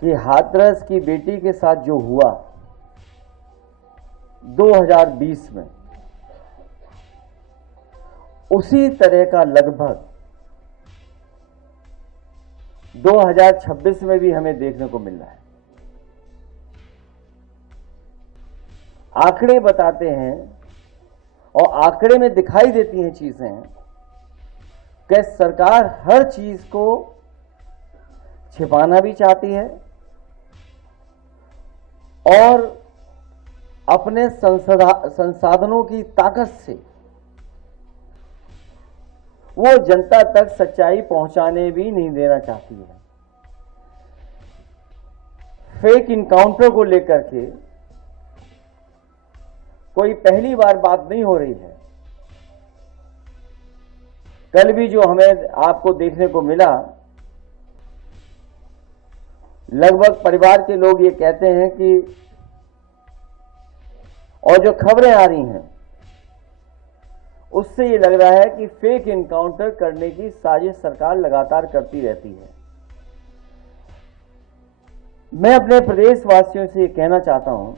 कि हाथरस की बेटी के साथ जो हुआ 2020 में, उसी तरह का लगभग 2026 में भी हमें देखने को मिल रहा है। आंकड़े बताते हैं और आंकड़े में दिखाई देती हैं चीजें कि सरकार हर चीज को छिपाना भी चाहती है और अपने संसाधनों की ताकत से वो जनता तक सच्चाई पहुंचाने भी नहीं देना चाहती है। फेक इनकाउंटर को लेकर के कोई पहली बार बात नहीं हो रही है। कल भी जो हमें आपको देखने को मिला, लगभग परिवार के लोग ये कहते हैं कि, और जो खबरें आ रही हैं उससे ये लग रहा है कि फेक इनकाउंटर करने की साजिश सरकार लगातार करती रहती है। मैं अपने प्रदेशवासियों से ये कहना चाहता हूं,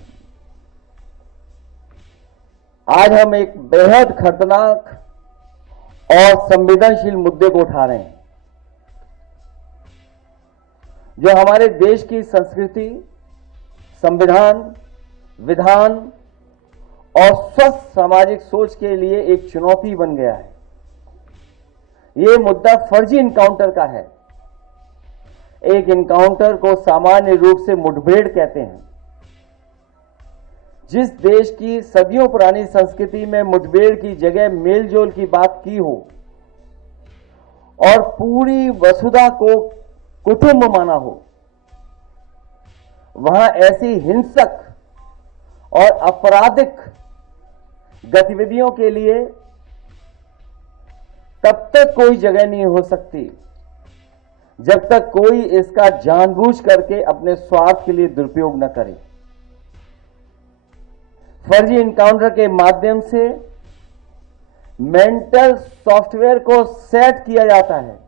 आज हम एक बेहद खतरनाक और संवेदनशील मुद्दे को उठा रहे हैं, जो हमारे देश की संस्कृति, संविधान, विधान और स्वस्थ सामाजिक सोच के लिए एक चुनौती बन गया है। यह मुद्दा फर्जी इनकाउंटर का है। एक इनकाउंटर को सामान्य रूप से मुठभेड़ कहते हैं। जिस देश की सदियों पुरानी संस्कृति में मुठभेड़ की जगह मेलजोल की बात की हो और पूरी वसुधा को कुटुंब माना हो, वहां ऐसी हिंसक और आपराधिक गतिविधियों के लिए तब तक कोई जगह नहीं हो सकती जब तक कोई इसका जानबूझ करके अपने स्वार्थ के लिए दुरुपयोग न करे। फर्जी इनकाउंटर के माध्यम से मेंटल सॉफ्टवेयर को सेट किया जाता है,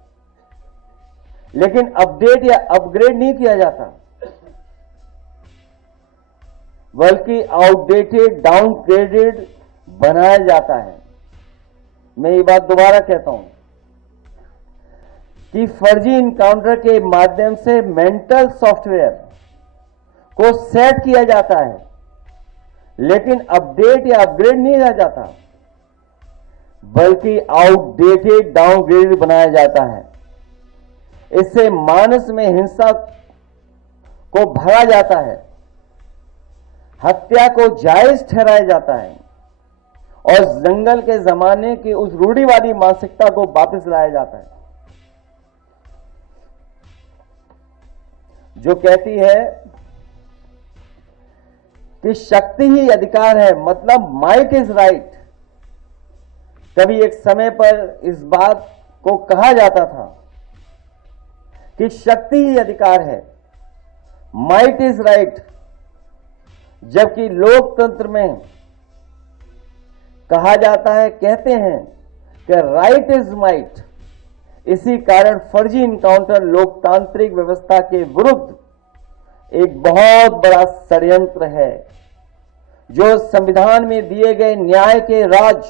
लेकिन अपडेट या अपग्रेड नहीं किया जाता, बल्कि आउटडेटेड, डाउनग्रेडेड बनाया जाता है। मैं ये बात दोबारा कहता हूं कि फर्जी इनकाउंटर के माध्यम से मेंटल सॉफ्टवेयर को सेट किया जाता है, लेकिन अपडेट या अपग्रेड नहीं किया जाता, बल्कि आउटडेटेड, डाउनग्रेडेड बनाया जाता है। इससे मानस में हिंसा को भरा जाता है, हत्या को जायज ठहराया जाता है और जंगल के जमाने की उस रूढ़िवादी मानसिकता को वापस लाया जाता है, जो कहती है कि शक्ति ही अधिकार है, मतलब माइट इज राइट। कभी एक समय पर इस बात को कहा जाता था कि शक्ति ही अधिकार है, माइट इज राइट, जबकि लोकतंत्र में कहा जाता है, कहते हैं कि राइट इज माइट। इसी कारण फर्जी इनकाउंटर लोकतांत्रिक व्यवस्था के विरुद्ध एक बहुत बड़ा षड्यंत्र है, जो संविधान में दिए गए न्याय के राज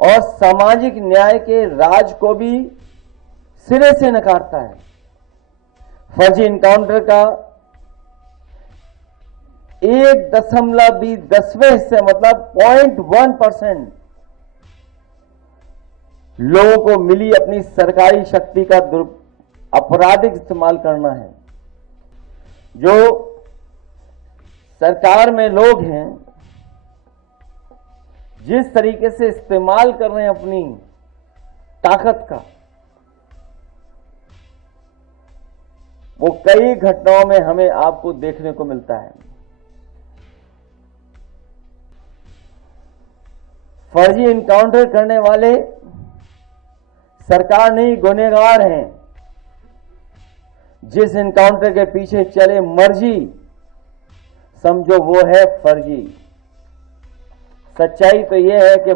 और सामाजिक न्याय के राज को भी सिरे से नकारता है। फर्जी इनकाउंटर का 1.10वें हिस्से, मतलब 0.1% लोगों को मिली अपनी सरकारी शक्ति का आपराधिक इस्तेमाल करना है। जो सरकार में लोग हैं, जिस तरीके से इस्तेमाल कर रहे हैं अपनी ताकत का, वो कई घटनाओं में हमें आपको देखने को मिलता है। फर्जी इनकाउंटर करने वाले सरकार नहीं, गुनहगार हैं। जिस इनकाउंटर के पीछे चले मर्जी, समझो वो है फर्जी। सच्चाई तो यह है कि